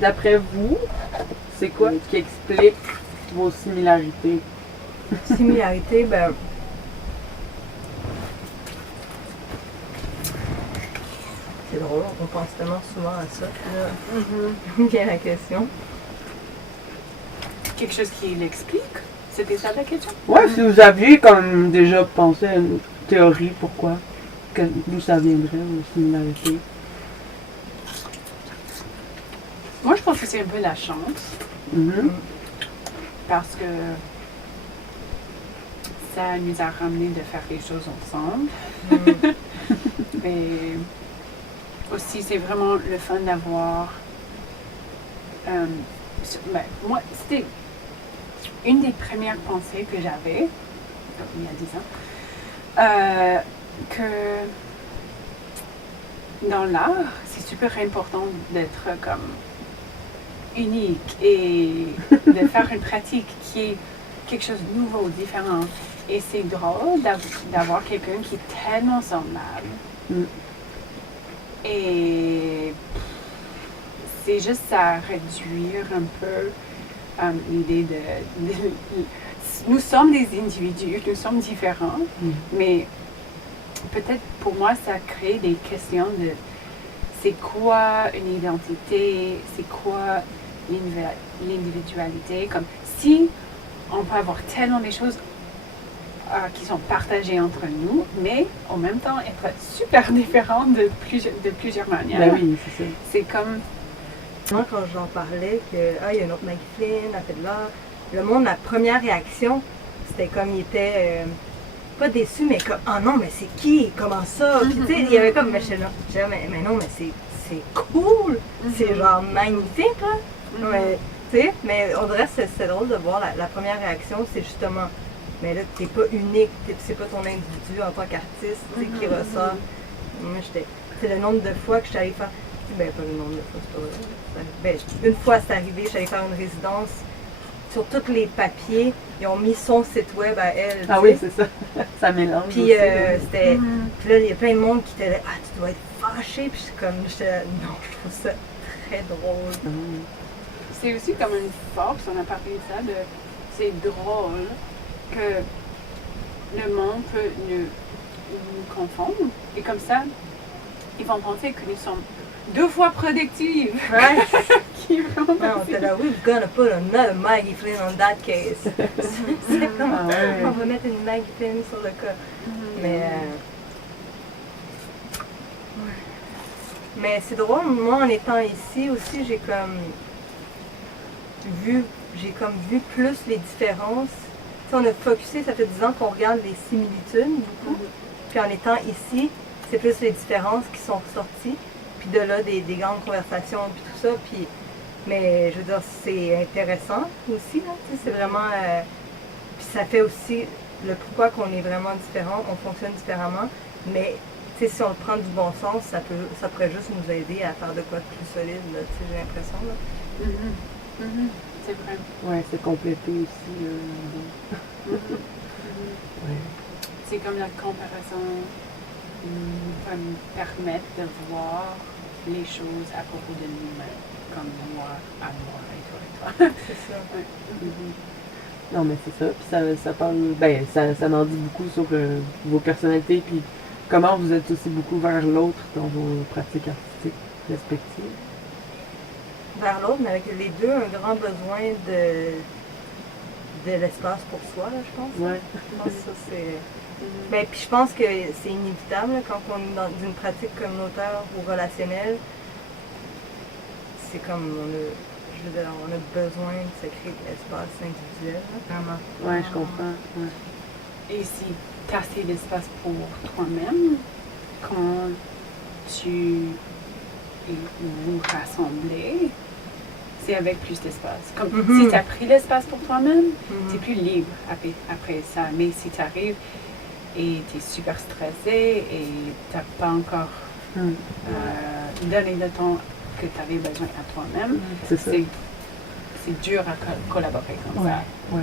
d'après vous, c'est quoi qui explique vos similarités? Similarité, ben. C'est drôle, on pense tellement souvent à ça. Là, vient la question. Quelque chose qui l'explique? C'était ça la question? Ouais, si vous aviez comme déjà pensé à une théorie, pourquoi? D'où ça viendrait, vos similarités? Moi, je pense que c'est un peu la chance. Parce que ça nous a ramené de faire les choses ensemble. Et aussi, c'est vraiment le fun d'avoir... moi, c'était une des premières pensées que j'avais, il y a 10 ans, que dans l'art, c'est super important d'être comme unique et de faire une pratique qui est quelque chose de nouveau, différent. Et c'est drôle d'avoir quelqu'un qui est tellement semblable. Et c'est juste à réduire un peu l'idée de... Nous sommes des individus, nous sommes différents, mais peut-être pour moi, ça crée des questions de c'est quoi une identité, c'est quoi l'individualité. Comme si on peut avoir tellement de choses qui sont partagées entre nous, mais en même temps être super différents de plusieurs manières. Ben oui, c'est ça. C'est comme... Moi, quand j'en parlais, que il y a une autre Maggie Flynn, elle fait de l'art, le monde, la première réaction, c'était comme il était pas déçu, mais comme oh non, mais c'est qui? Comment ça? Puis tu sais, il y avait comme, mais mais non, mais c'est cool! C'est genre magnifique, là! Mais, tu sais, mais on dirait que c'est drôle de voir la première réaction, c'est justement, mais là, t'es pas unique, c'est pas ton individu en tant qu'artiste, tu sais, qui ressort. Moi, c'est le nombre de fois que je suis allée faire. Ben, pas le nombre de fois, c'est pas vrai. Ben, une fois, c'est arrivé, je suis allée faire une résidence. Sur tous les papiers, ils ont mis son site web à elle. Ah oui, c'est ça. Ça mélange. Puis, aussi, c'était. Puis là, il y a plein de monde qui était là, ah, tu dois être fâché. Puis, j'étais là, non, je trouve ça très drôle. C'est aussi comme une force, on a parlé de ça, c'est drôle que le monde peut nous confondre. Et comme ça, ils vont penser que nous sommes 2 fois productives. Right? Qui est vraiment Non, on était là, we're gonna put another Maggie Flynn on that case. C'est comme, on va mettre une Maggie Flynn sur le cas. Mais c'est drôle, moi en étant ici aussi, j'ai comme vu plus les différences. Tu sais, on a focusé, ça fait 10 ans qu'on regarde les similitudes beaucoup. Puis en étant ici, c'est plus les différences qui sont ressorties. Puis de là, des grandes conversations, puis tout ça. Puis, mais je veux dire, c'est intéressant aussi. Là, c'est vraiment... puis ça fait aussi le pourquoi qu'on est vraiment différents, on fonctionne différemment. Mais si on le prend du bon sens, ça pourrait juste nous aider à faire de quoi de plus solide, là, j'ai l'impression. Là. C'est vrai. Ouais, c'est complété aussi. Ouais. C'est comme la comparaison va nous permettre de voir les choses à propos de nous-mêmes, comme moi à moi et toi. C'est ça. Non, mais c'est ça. Puis ça parle. Ben, ça en dit beaucoup sur vos personnalités. Puis comment vous êtes aussi beaucoup vers l'autre dans vos pratiques artistiques respectives. Vers l'autre, mais avec les deux, un grand besoin de l'espace pour soi, là, je pense. Ouais. Je pense que ça, c'est... Ben, puis je pense que c'est inévitable là, quand on est dans une pratique communautaire ou relationnelle. C'est comme, on a besoin de se créer de l'espace individuel, là, vraiment. Ouais, je comprends. Ouais. Et si tu as assez d'espace pour toi-même, quand vous rassemblez, c'est avec plus d'espace. Comme si tu as pris l'espace pour toi-même, tu es plus libre après ça. Mais si tu arrives et tu es super stressé et tu n'as pas encore donné le temps que tu avais besoin à toi-même, c'est dur à collaborer comme ça. Ouais.